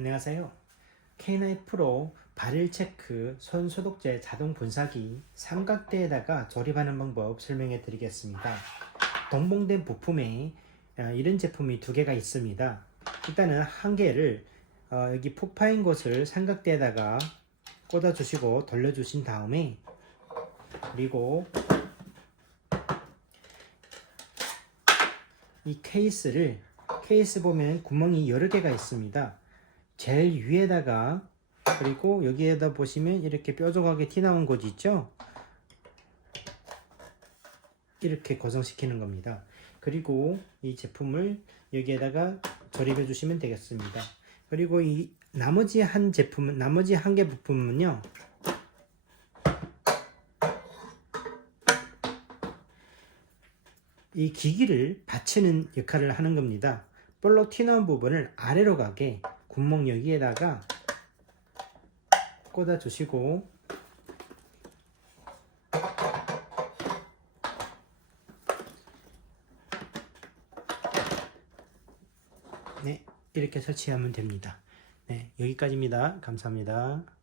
안녕하세요. K9 프로 발열 체크 손 소독제 자동 분사기 삼각대에다가 조립하는 방법 설명해 드리겠습니다. 동봉된 부품에 어, 이런 제품이 두 개가 있습니다. 일단은 한 개를 어, 여기 푹 파인 곳을 삼각대에다가 꽂아 주시고 돌려 주신 다음에 그리고 이 케이스를 케이스 보면 구멍이 여러 개가 있습니다. 제일 위에다가 그리고 여기에다 보시면 이렇게 뾰족하게 티 나온 곳 있죠? 이렇게 고정시키는 겁니다. 그리고 이 제품을 여기에다가 조립해 주시면 되겠습니다. 그리고 이 나머지 한 제품은 나머지 한 개 부품은요. 이 기기를 받치는 역할을 하는 겁니다. 볼로 튀어나온 부분을 아래로 가게 구멍 여기에다가 꽂아 주시고 네 이렇게 설치하면 됩니다. 네 여기까지입니다. 감사합니다.